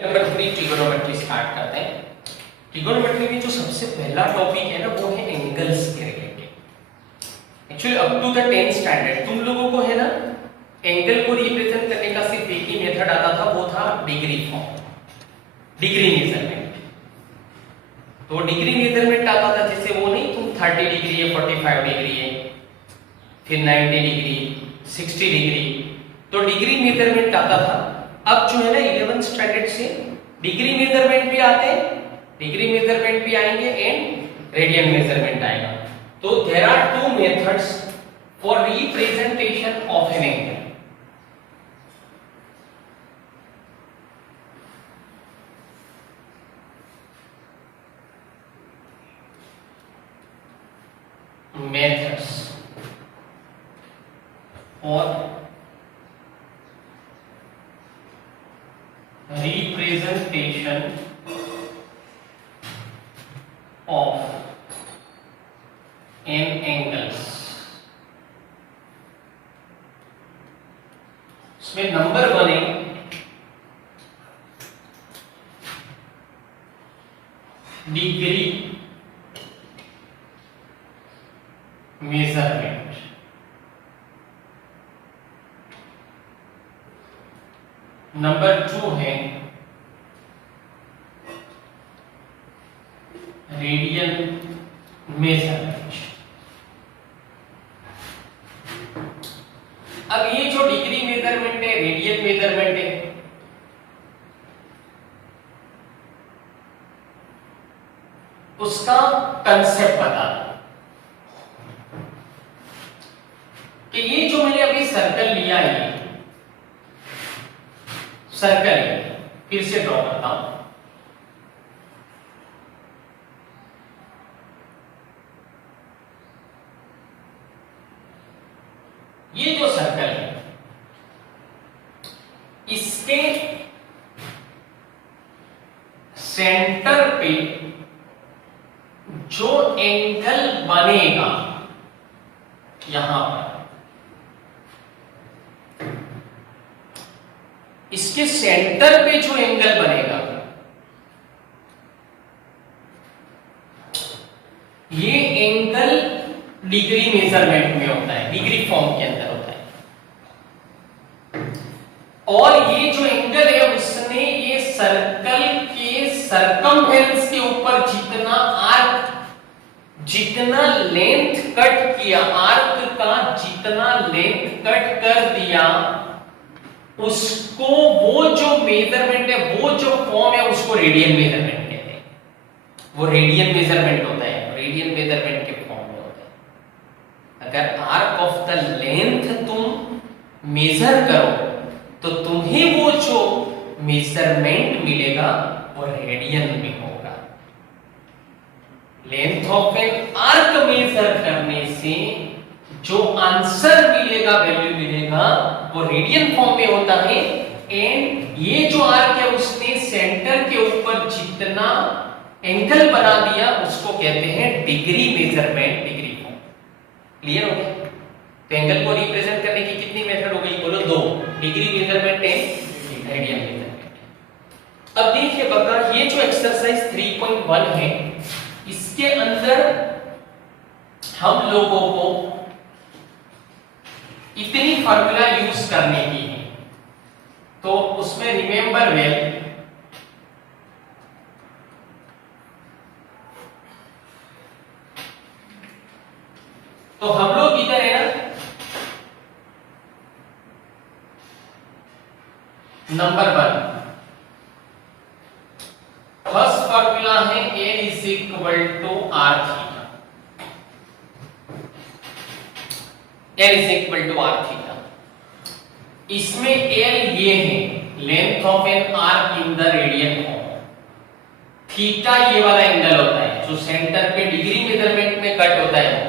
Number 3 trigonometry start करते हैं। Trigonometry में जो सबसे पहला टॉपिक है ना वो है एंगल्स के रिलेटेड। Actually up to the 10th standard तुम लोगों को है ना एंगल को रिप्रेजेंट करने का सिर्फ एक ही मेथड आता था, वो था डिग्री फॉर्म, डिग्री मेजरमेंट। तो डिग्री मेजरमेंट आता था, जैसे वो नहीं तुम 30 डिग्री है, 45 डिग्री है, फिर 90 डिग्री, 60 डिग्री, तो डिग्री मेजरमेंट आता था। अब जो है ना 11th स्टैंडर्ड से डिग्री मेजरमेंट भी आते हैं, डिग्री मेजरमेंट भी आएंगे एंड रेडियन मेजरमेंट आएगा। तो there are two methods for representation of an angle. Methods और representation of an angles। इसमें नंबर 1 है डिग्री मेजरमेंट, नंबर 2 है रेडियन मेजरमेंट। अब ये जो डिग्री मेजरमेंट है, रेडियन मेजरमेंट है, उसका कंसेप्ट बता कि ये जो मैंने अभी सर्कल लिया है, सर्कल फिर से ड्रॉ करता हूं। ये जो सर्कल है इसके सेंटर पे जो एंगल बनेगा यहां पर, इसके सेंटर पे जो एंगल बनेगा ये एंगल डिग्री मेजरमेंट में होता है, डिग्री फॉर्म के अंदर होता है। और ये जो एंगल है उसने ये सर्कल के सरकमफेरेंस के ऊपर जितना आर्क, जितना लेंथ कट किया, आर्क का जितना लेंथ कट कर दिया, उसको वो जो मेजरमेंट है, वो जो फॉर्म है, उसको रेडियन मेजरमेंट कहते हैं। वो रेडियन मेजरमेंट होता है, रेडियन मेजरमेंट के फॉर्म में होता है। अगर आर्क ऑफ द लेंथ तुम मेजर करो तो तुम्हें वो जो मेजरमेंट मिलेगा वो रेडियन में होगा। Length of an arc measure करने से जो आंसर मिलेगा, वैल्यू मिलेगा, वो रेडियन फॉर्म में होता है। एंड ये जो आर्क है उसने सेंटर के ऊपर जितना एंगल बना दिया उसको कहते हैं degree measurement, degree form. Clear हो गया? तो एंगल को रिप्रेजेंट करने की कितनी मेथड हो गई? बोलो 2, degree measurement and radian measurement. अब देखिए बता, ये जो एक्सरसाइज 3.1 है इसके अंदर हम लोगों को इतनी फार्मूला यूज करने की है, तो उसमें रिमेंबर वेल तो हम लोग इधर है ना नंबर 1 फर्स्ट फार्मूला है a is equal to r theta, l is equal to r theta. इसमें l ये है length of an arc in the radian form, theta ये वाला एंगल होता है जो सेंटर पे डिग्री मेजरमेंट में कट होता है।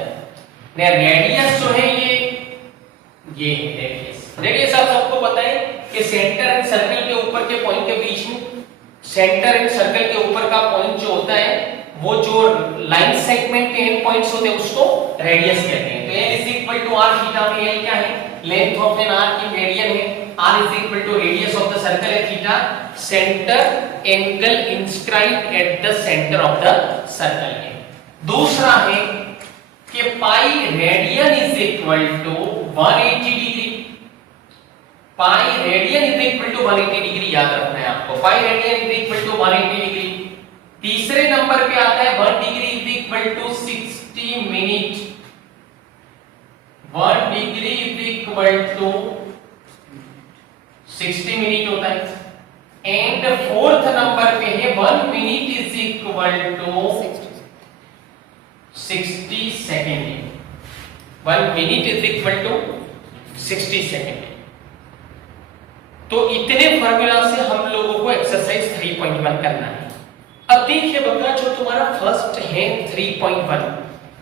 ने रेडियस जो है ये है रेडियस। रेडियस आप सबको पता है कि सेंटर एंड सर्कल के ऊपर के पॉइंट के बीच में, सेंटर एंड सर्कल के ऊपर का पॉइंट जो होता है, वो जो लाइन सेगमेंट के एंड पॉइंट्स होते हैं उसको रेडियस कहते हैं। तो l is equal to r theta में l क्या है? Length of an arc in radian है। r is equal to radius of the circle है theta, centre angle inscribed at the centre of the circle है। दूसरा है कि pi radian is equal to 180 degree, pi radian is equal to 180 degree याद रखना है आपको, pi radian is equal to 180 degree. तीसरे नंबर पे आता है 1 degree is equal to 60 minute, 1 degree is equal to 60 minute होता है। एंड फोर्थ नंबर पे है 1 minute is equal to 60 second, 1 minute is equal to 60 second. तो इतने फार्मूला से हम लोगों को एक्सरसाइज 3.1 करना है। अब देखिए बच्चा जो तुम्हारा फर्स्ट है 3.1,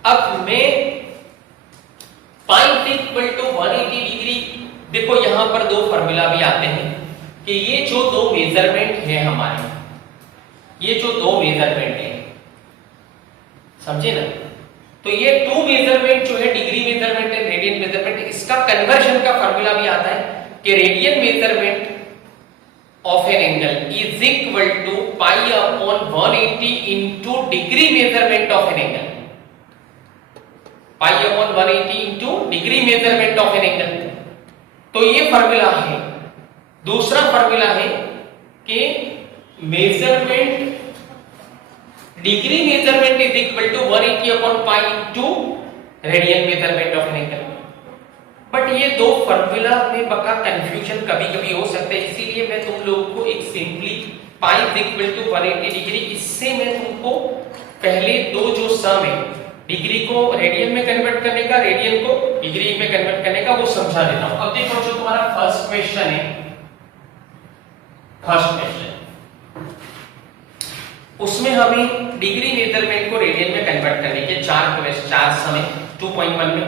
अब मैं पाई इक्वल टू 180 डिग्री, देखो यहां पर दो फार्मूला भी आते हैं कि ये जो दो मेजरमेंट है हमारे, ये जो दो मेजरमेंट है समझे ना, तो ये टू मेजरमेंट जो है डिग्री मेजरमेंट है रेडियन मेजरमेंट, इसका कन्वर्जन का फार्मूला भी आता है कि radian measurement of an angle is equal to pi upon 180 into degree measurement of an angle, pi upon 180 into degree measurement of an angle। तो ये फार्मूला है। दूसरा फार्मूला है कि measurement degree measurement is equal to 180 upon pi into radian measurement of an angle. But ये दो formula में बका कंफ्यूजन कभी-कभी हो सकता है, इसीलिए मैं तुम लोगों को एक simply pi equal to 180 degree, इससे मैं तुमको पहले दो जो सम है डिग्री को रेडियन में कन्वर्ट करने का, रेडियन को डिग्री में कन्वर्ट करने का, वो समझा देता हूं। अब देखो जो तुम्हारा फर्स्ट क्वेश्चन है, फर्स्ट क्वेश्चन उसमें हमें डिग्री मेजरमेंट को रेडियन में कन्वर्ट करने के चार सम है 2.1 में।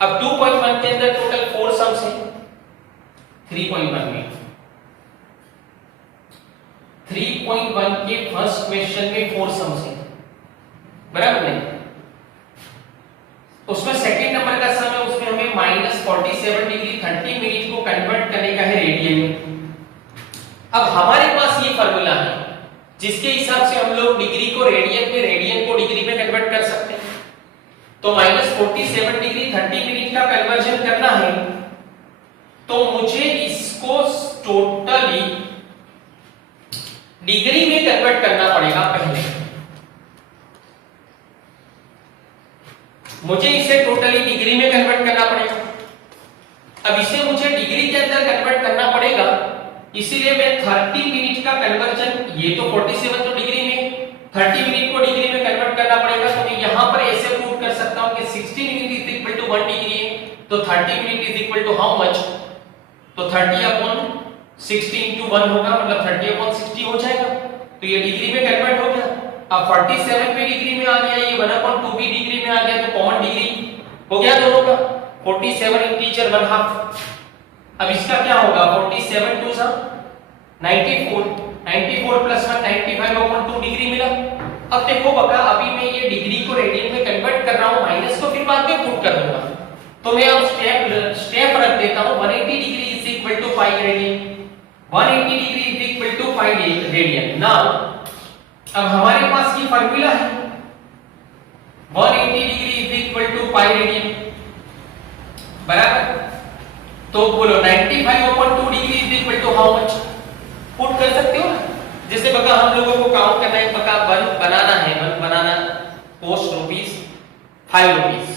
अब 2.1 के अंदर टोटल 4 सम्स हैं, 3.1 में 3.1 के फर्स्ट क्वेश्चन में 4 सम्स हैं, बराबर नहीं? उसमें सेकंड नंबर का सम है, उसमें हमें -47 डिग्री 30 मिनट को कन्वर्ट करने का है रेडियन में। अब हमारे पास ये फार्मूला है जिसके हिसाब से हम लोग डिग्री को रेडियन में, रेडियन को डिग्री में कन्वर्ट कर सकते हैं। तो -47 डिग्री 30 मिनट का कन्वर्जन करना है, तो मुझे इसको टोटली डिग्री में कन्वर्ट करना पड़ेगा पहले। मुझे इसे टोटली डिग्री में कन्वर्ट करना पड़ेगा। अब इसे मुझे डिग्री के अंदर कन्वर्ट करना पड़ेगा, इसीलिए मैं 30 मिनट का कन्वर्जन, ये तो 47 तो डिग्री में, 30 मिनट को डिग्री में कन्वर्ट करना पड़ेगा। तो मैं यहां पर ऐसे प्रूव कर सकता हूं कि 60 minute is equal to 1 degree है, तो 30 minute is equal to how much, तो 30 अपॉन 60 into 1 होगा, मतलब 30 अपॉन 60 हो जाएगा। तो ये डिग्री में कन्वर्ट हो गया। अब 47 भी डिग्री में आ गया, ये 1/2 भी डिग्री में आ गया, तो कॉमन डिग्री हो गया दोनों का। 47 इंटीजर 1/2। अब इसका क्या होगा, 47 2 सा 94, 94 प्लस 1 95/2 डिग्री मिला। अब देखो बका, अभी मैं ये डिग्री को रेडियन में कन्वर्ट कर रहा हूं, माइनस को फिर बाद में पुट कर दूंगा। तो मैं अब स्टेप रख देता हूं, 180 degree is equal to pi radian, 180 degree is equal to pi radian. Now अब हमारे पास ये फार्मूला है, 180 degree is equal to pi radian, बराबर। तो बोलो 95/2 degree is equal to how much, put कर सकते हो ना। जैसे बका हम लोगों को काउंट करना है, बका 1 बनाना है, 1 banana cost rupees 5 rupees,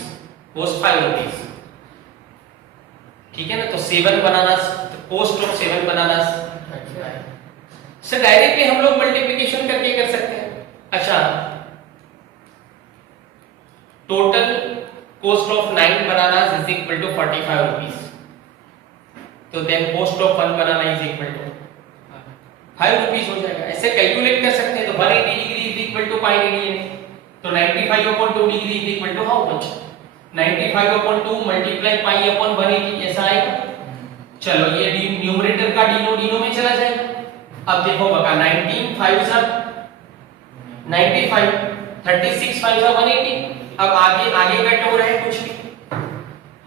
cost 5 rupees, ठीक है ना। तो 7 banana, cost of 7 banana sir directly हम लोग मल्टीप्लिकेशन करके कर सकते हैं। अच्छा, total cost of 9 banana is equal to 45 rupees, तो then cost of 1 banana is equal to 5 rupees हो जाएगा। ऐसे कैलकुलेट कर सकते हैं। तो 180 degree is equal to pi radian है, तो 95/2 degree is equal to how much, 95/2 multiply pi upon 180, ऐसा आएगा। चलो ये न्यूमरेटर का डिनो में चला जाएगा। अब देखो बका 19 5 सा 95, 36 5 सा 180। अब आगे का टोर है,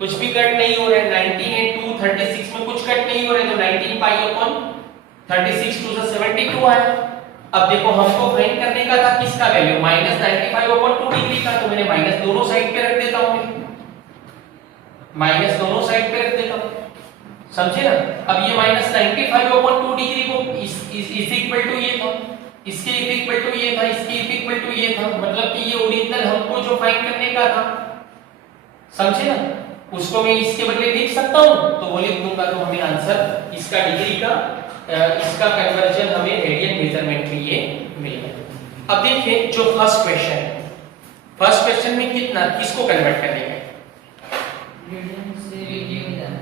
कुछ भी कट नहीं हो रहा है, 19 and 2 36 में कुछ कट नहीं हो रहा है, तो 19 पाई अपॉन 36 टू द 72 आया। अब देखो हमको फाइंड करने का था किसका वैल्यू, -95 अपॉन 2 डिग्री का, तो मैंने माइनस दोनों साइड पे रख देता हूं, माइनस दोनों साइड पे रख देता हूं, समझे ना। अब ये -95 अपॉन 2 डिग्री को इज इक्वल टू ये था, इसके इक्वल टू ये था, इसके इक्वल टू ये था, मतलब कि ये ओरिजिनल हमको जो फाइंड करने का था, समझे ना, उसको मैं इसके बदले लिख सकता हूं, तो वो लिख दूंगा, तो हमें आंसर इसका डिग्री का इसका कन्वर्जन हमें रेडियन मेजरमेंट में ये मिल गया। अब देखिए जो फर्स्ट क्वेश्चन है, फर्स्ट क्वेश्चन में कितना किसको कन्वर्ट करने का, रेडियन से डिग्री में जाना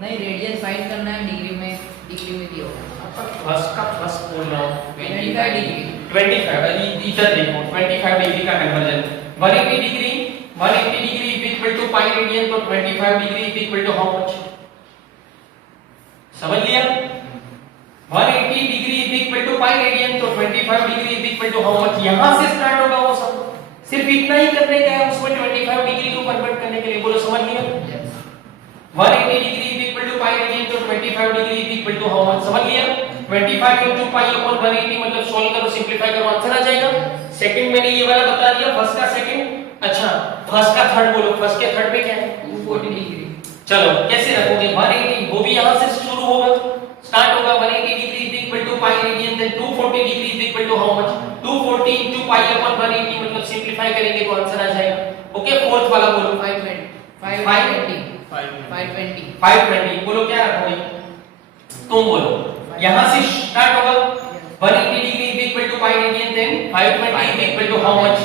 नहीं, रेडियन फाइंड करना है, डिग्री में दिया होगा। फर्स्ट का फर्स्ट बोल रहा हूं 25 डिग्री, 25 इधर देखो 25 डिग्री का conversion 180 degree, 180 degree is equal to pi radian, तो 25 degree is equal to how much, समझ लिया। 180 degree is equal to pi radian, तो 25 degree is equal to how much, यहां से स्टार्ट होगा वो सब, सिर्फ इतना ही करने का है, उसमें 25 डिग्री को कन्वर्ट करने के लिए, बोलो समझ लिया। 180 degree is equal to pi radian, तो 25 degree is equal to how much, समझ लिया। 25 into पाई अपॉन 180, मतलब सॉल्व करो, सिंपलीफाई करो, आंसर आ जाएगा। सेकंड मैंने ये वाला बता दिया, फर्स्ट का सेकंड, अच्छा फर्स्ट का थर्ड बोलो, फर्स्ट के थर्ड में क्या है 240 डिग्री। चलो कैसे रखोगे, 180 वो भी यहां से शुरू होगा, स्टार्ट होगा, 180 degree is equal to pi radian, then 240 degree is equal to how much, 240 into pi upon 180, मतलब सिंपलीफाई करेंगे तो आंसर आ जाएगा। ओके फोर्थ वाला बोलो 520 520 बोलो, क्या रखोगे तुम बोलो, यहां से स्टार्ट होगा, 180 degree is equal to pi radian, then 520 is equal to how much,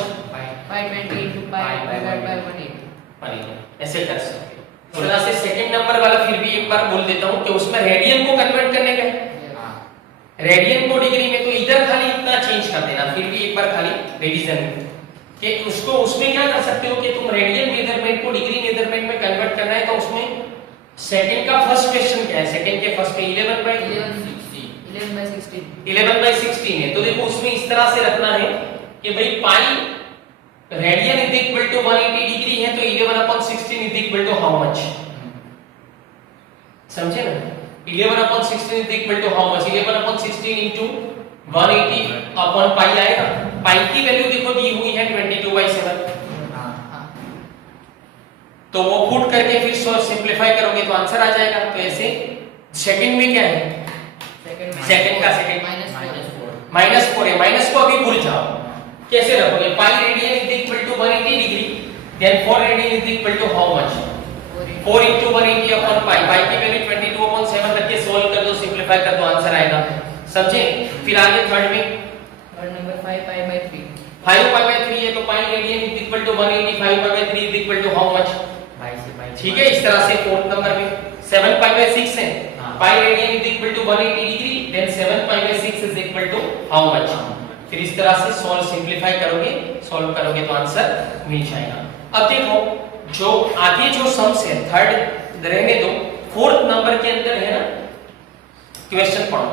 520 into pi divide by 180। ऐसे कर सकते हो। इस तरह से सेकंड नंबर वाला फिर भी एक बार बोल देता हूं कि उसमें रेडियन को कन्वर्ट करने का है, रेडियन को डिग्री में, तो इधर खाली इतना चेंज कर देना, फिर भी एक बार खाली रिवीजन कि उसको उसमें क्या कर सकते हो कि तुम रेडियन मेजरमेंट को डिग्री मेजरमेंट में कन्वर्ट करना है, तो उसमें सेकंड का फर्स्ट क्वेश्चन क्या है, सेकंड के फर्स्ट में 11/16 है, तो देखो उसमें इस तरह से रखना है कि भाई pi radian is equal to 180 degree है, तो 11/16 is equal to how much, समझे ना। 11/16 is equal to how much, 11/16 into 180 upon pi आएगा, पाई की वैल्यू देखो दी हुई है 22/7, तो वो पुट करके फिर सिंपलीफाई करोगे तो आंसर आ जाएगा। तो ऐसे सेकंड में क्या है, सेकंड का सेकंड -4 है, माइनस को अभी भूल जाओ, कैसे रखोगे, pi radian is equal to 180 degree, then 4 radian is equal to how much, 4 into 180 upon pi, pi की वैल्यू 22/7 रख के सॉल्व कर दो, सिंपलीफाई कर दो, आंसर आएगा, समझे। फिर आगे थर्ड में, थर्ड नंबर 5π/3, 5π/3 है, तो pi radian is equal to 180, 5π/3 is equal to how much, ठीक है। इस तरह से फोर्थ नंबर में 7π/6 है, pi radian is equal to 180 degree, then 7π/6 is equal to how much, फिर इस तरह से सॉल्व सिंपलीफाई करोगे, सॉल्व करोगे तो आंसर मिल जाएगा। अब देखो जो आगे जो सम्स है, थर्ड रहने दो, फोर्थ नंबर के अंदर है ना, क्वेश्चन पढ़ो।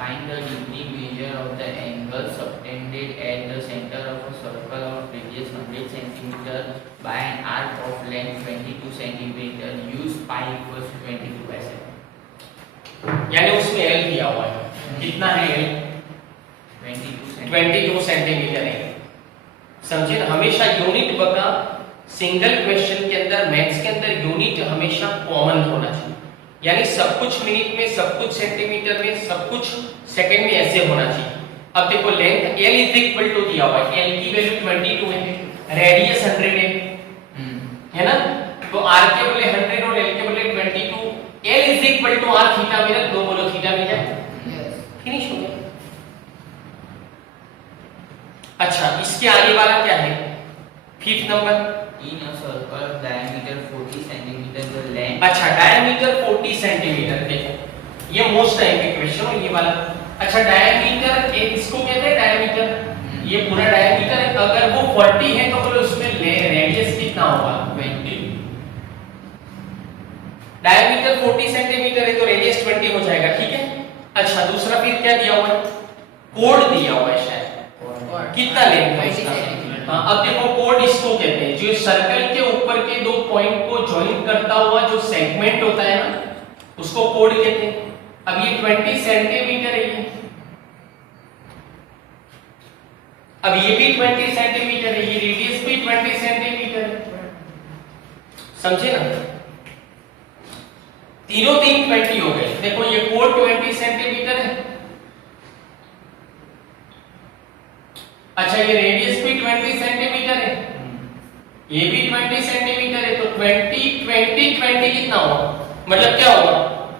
Find the degree measure of the angle subtended at the center of a circle of radius 100 cm by an arc of length 22 cm. Use pi equals 22/7. यानी उसमें L दिया हुआ है, कितना है L 22 सेंटीमीटर है, समझे ना। हमेशा यूनिट बका सिंगल क्वेश्चन के अंदर, मैथ्स के अंदर यूनिट हमेशा कॉमन होना चाहिए, यानी सब कुछ मिनट में, सब कुछ सेंटीमीटर में, सब कुछ सेकंड में, ऐसे होना चाहिए। अब देखो length L is equal to दिया हुआ है, L की वैल्यू 22 है, रेडियस 100 है ना, तो R के बदले 100 और L के बदले 22, L is equal to R theta में रख दो, बोलो थीटा मिल जाए, फिनिश हो गया। अच्छा इसके आगे वाला क्या है, fifth number, In a circle of diameter 40 cm, the length. अच्छा डायमीटर 40 सेंटीमीटर, देखो ये मोस्ट टाइम के क्वेश्चन है ये वाला। अच्छा डायमीटर, इसको कहते हैं डायमीटर, ये पूरा डायमीटर है, अगर वो 40 है तो बोलो उसमें रेडियस कितना होगा 20, डायमीटर 40 सेंटीमीटर है तो रेडियस 20 हो जाएगा, ठीक है। अच्छा दूसरा फिर क्या दिया हुआ है, कोड दिया हुआ है शायद, कितना लेंथ है इसका, हाँ, अब देखो कोड इसको कहते हैं जो सर्कल के ऊपर के दो पॉइंट को ज्वाइन करता हुआ जो सेगमेंट होता है ना, उसको कोड कहते हैं। अब ये 20 सेंटीमीटर है ये, अब ये भी 20 सेंटीमीटर है, ये रेडियस भी 20 सेंटीमीटर है, समझे ना? तीनों 20 हो गए। देखो ये कोड 20 सेंटीमीटर है, अच्छा ये रेडियस भी 20 सेंटीमीटर है, ये भी 20 सेंटीमीटर है, तो 20 20 20 कितना होगा? मतलब क्या होगा?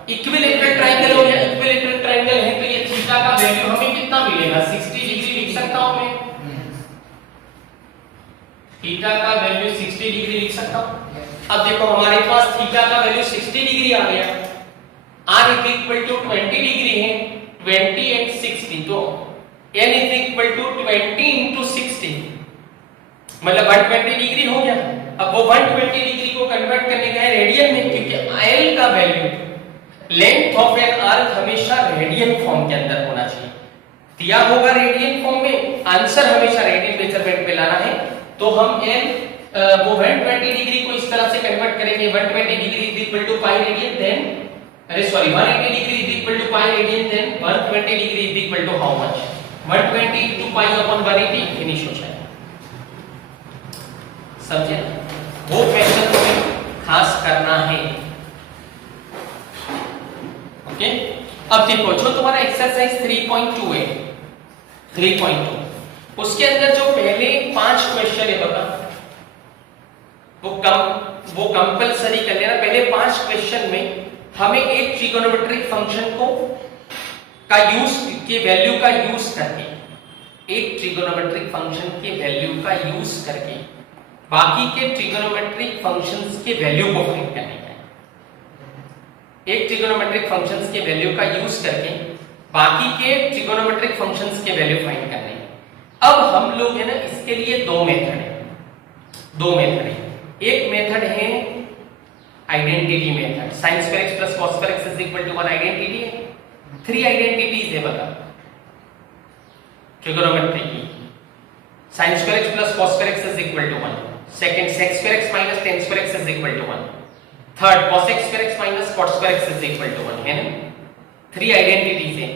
इक्विलैटरल ट्रायंगल हो गया। इक्विलैटरल ट्रायंगल है तो ये थीटा का वैल्यू हमें कितना मिलेगा? 60 डिग्री लिख सकता हूं मैं, थीटा का वैल्यू 60 डिग्री लिख सकता हूं। अब देखो हमारे पास थीटा का वैल्यू 60 डिग्री आ गया, r = 20 डिग्री है, 20 and 60, तो n = 20 into 60, मतलब 120 डिग्री हो गया। अब वो 120 डिग्री को कन्वर्ट करने का है रेडियन में, क्योंकि l का value, length of an arc हमेशा रेडियन फॉर्म के अंदर होना चाहिए। दिया होगा रेडियन फॉर्म में, आंसर हमेशा रेडियन मेजरमेंट पे लाना है, तो हम n वो 120 डिग्री को इस तरह से कन्वर्ट करेंगे, 120 डिग्री = पाई रेडियन, देन अरे sorry 180 degree = pi radian, then 120 degree = how much? 120 into pi upon 180, finish हो जाएगा। समझे? वो क्वेश्चन तुम्हें खास करना है। ओके, अब देखो जो तुम्हारा एक्सरसाइज 3.2 है, 3.2 उसके अंदर जो पहले 5 क्वेश्चन है बता, वो कंपलसरी कर लेना। पहले 5 क्वेश्चन में हमें एक ट्रिगोनोमेट्रिक फंक्शन को का यूज के वैल्यू का यूज करके, एक ट्रिगोनोमेट्रिक फंक्शन के वैल्यू का यूज करके बाकी के ट्रिगोनोमेट्रिक फंक्शंस के वैल्यू को फाइंड करने का है। एक ट्रिगोनोमेट्रिक फंक्शंस के वैल्यू का यूज करके बाकी के ट्रिगोनोमेट्रिक फंक्शंस के वैल्यू फाइंड करने हैं। अब हम लोग है ना, इसके लिए दो मेथड है, एक मेथड है identity method, sin square x plus cos square x is equal to 1 identity है। 3 आइडेंटिटीज है बता ट्रिगोनोमेट्री की, sin square x plus cos square x is equal to 1, second sec square x minus tan square x is equal to 1, third cos square x minus cot square x is equal to 1, है ना? 3 identities है।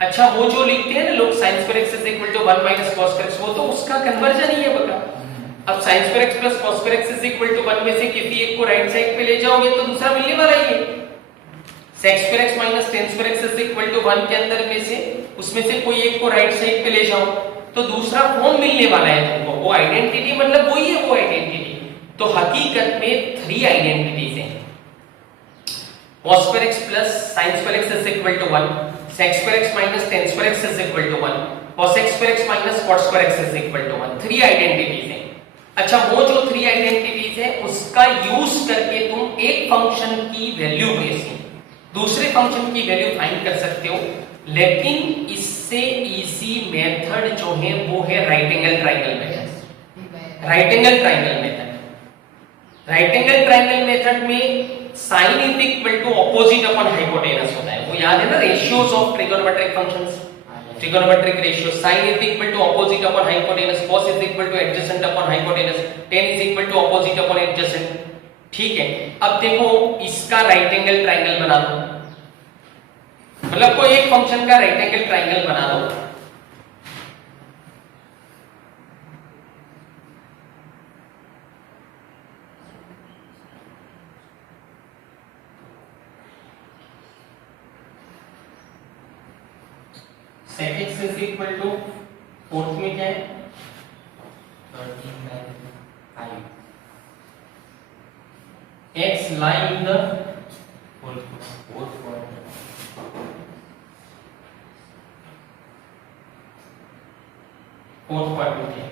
अच्छा वो जो लिखते हैं ना लोग sin square x is equal to 1 minus cos square x, वो तो उसका कन्वर्जन ही है बता। अब sin square x plus cos square x is equal to 1 में से किसी एक को राइट साइड पे ले जाओगे तो दूसरा मिलने वाला ही है। sec square x minus tan square x is equal to 1 के अंदर में से उसमें से कोई एक को राइट साइड पे ले जाओ तो दूसरा फॉर्म मिलने वाला है तुमको। वो आइडेंटिटी मतलब वही है वो आइडेंटिटी। तो हकीकत में 3 आइडेंटिटीज हैं। cos square x plus sin square x is equal to 1, sec square x minus tan square x is equal to 1, cos square x minus cot square x is equal to 1। 3 identities हैं। अच्छा वो जो 3 identities है उसका use करके तुम एक function की वैल्यू बेसिस दूसरे फंक्शन की वैल्यू फाइंड कर सकते हो, लेकिन इससे इजी मेथड जो है वो है right angle triangle method. Right angle triangle method में sin is equal to opposite upon hypotenuse होता है, वो याद है ना? Ratios of trigonometric functions, trigonometric ratio. sin is equal to opposite upon hypotenuse, cos is equal to adjacent upon hypotenuse, tan is equal to opposite upon adjacent। ठीक है, अब देखो इसका राइट एंगल ट्रायंगल बना दो, मतलब कोई एक फंक्शन का राइट एंगल ट्रायंगल बना दो। sec x is equal to fourth में क्या है 13/5, x lie in the fourth quadrant, fourth quadrant है।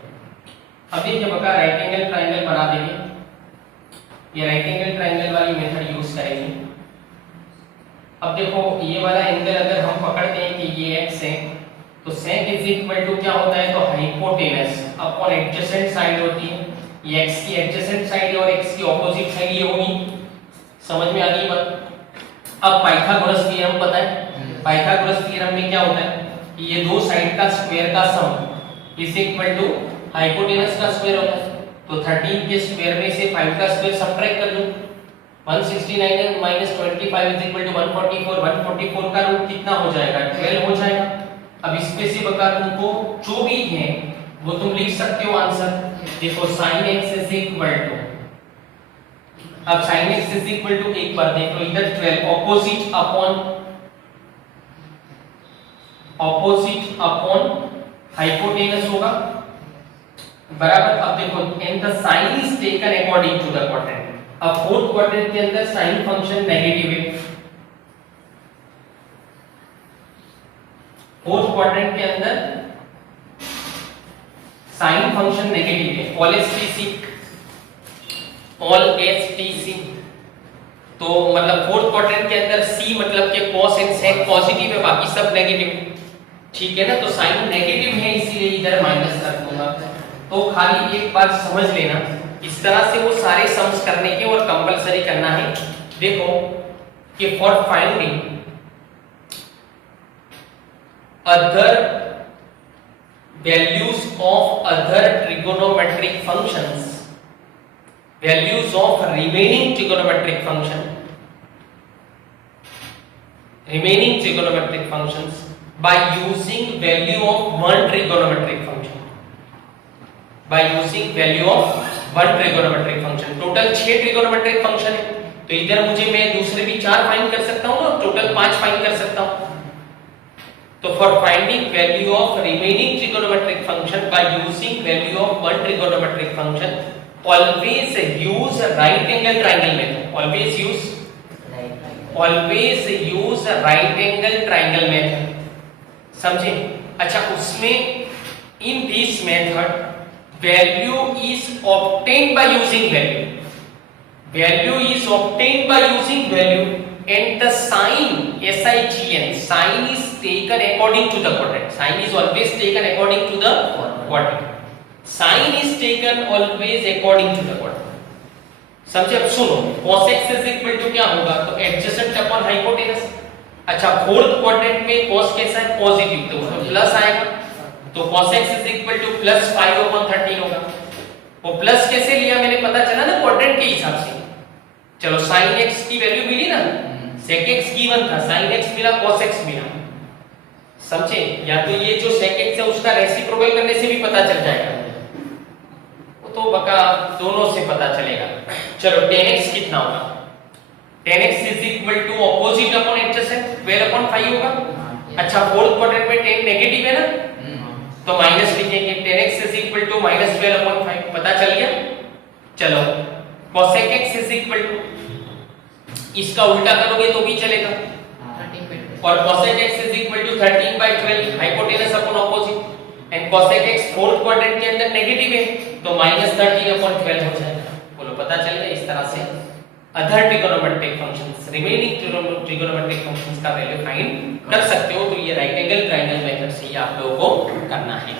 अब ये जब का राइट एंगल ट्रायंगल बना देंगे, ये राइट एंगल ट्रायंगल वाली मेथड यूज करेंगे। अब देखो ये वाला एंगल अगर हम पकड़ते हैं कि ये x है तो sec इज इक्वल टू क्या होता है, तो हाइपोटेनस अपॉन एडजेसेंट साइड होती है। ये x की एडजेसेंट साइड है और x की ऑपोजिट साइड ये होगी। समझ में आ गई बात? अब पाइथागोरस थ्योरम पता है, पाइथागोरस थ्योरम में क्या होता है कि ये दो साइड का स्क्वायर का sum is equal to hypotenuse का स्क्वायर होता है, तो 13 के स्क्वायर में से 5 का स्क्वायर सब्ट्रैक्ट कर दो, 169 माइनस 25 इज इक्वल टू 144, 144 का रूट कितना हो जाएगा, 12 हो जाएगा। अब इसमें से बता तुमको जो भी है वो तुम लिख सकते हो आंसर। देखो sin x is equal to, अब sin x is equal to एक बार देख लो इधर 12 ऑपोजिट अपॉन हाइपोटेनस होगा बराबर। अब देखो and the sine is taken according to the quadrant. अब फोर्थ क्वाड्रेंट के अंदर साइन फंक्शन नेगेटिव है, फोर्थ क्वाड्रेंट के अंदर साइन फंक्शन नेगेटिव है, ऑल एसटीसी। तो मतलब फोर्थ क्वाड्रेंट के अंदर सी मतलब के cos एंड sec पॉजिटिव है, बाकी सब नेगेटिव, ठीक है ना। तो साइन नेगेटिव है इसीलिए इधर माइनस कर दूंगा। तो खाली एक बात समझ लेना, इस तरह से वो सारे सम्स करने के और कंपलसरी करना है। देखो कि for finding other values of other trigonometric functions, values of remaining trigonometric functions by using value of one trigonometric function, by using value of one trigonometric function। Total 6 trigonometric function है, तो इधर मुझे मैं दूसरे भी 4 फाइंड कर सकता हूँ ना, टोटल 5 फाइंड कर सकता हूँ। तो for finding value of remaining trigonometric function by using value of one trigonometric function always use right angle triangle method, always use right angle triangle method, समझे। अच्छा, उसमें in this method value is obtained by using value and the sign sign sign is taken according to the quadrant, sign is always taken according to the quadrant, sign is taken always according to the quadrant, समझे। अब सुनो, cos x is equal to क्या होगा, तो adjacent upon hypotenuse। अच्छा, fourth quadrant में cos कैसा है, पॉजिटिव, तो प्लस आएगा, तो cos x is equal to plus 5/13 होगा। वो प्लस कैसे लिया मैंने, पता चला ना क्वाड्रेंट के हिसाब से। चलो sin x की वैल्यू मिली ना, sec x गिवन था, sin x मिला, cos x मिला, समझे। या तो ये जो sec x है उसका रेसिप्रोकल करने से भी पता चल जाएगा, वो तो बका दोनों से पता चलेगा। चलो tan x कितना होगा, tan x is equal to opposite upon adjacent 12/5 होगा। अच्छा, फोर्थ क्वाड्रेंट में tan नेगेटिव है ना, तो माइनस लिखेंगे, tan x is equal to -12/5, पता चल गया। चलो cosec x is equal to, इसका उल्टा करोगे तो भी चलेगा, और cosec x is equal to 13/12 hypotenuse upon opposite, and cosec x fourth quadrant के अंदर नेगेटिव है तो -13/12 हो जाएगा। बोलो पता चल गया। इस तरह से other trigonometric functions, remaining trigonometric functions का वैल्यू फाइंड कर सकते हो। तो ये राइट एंगल ट्रायंगल मेथड से ही आप लोगों को करना है।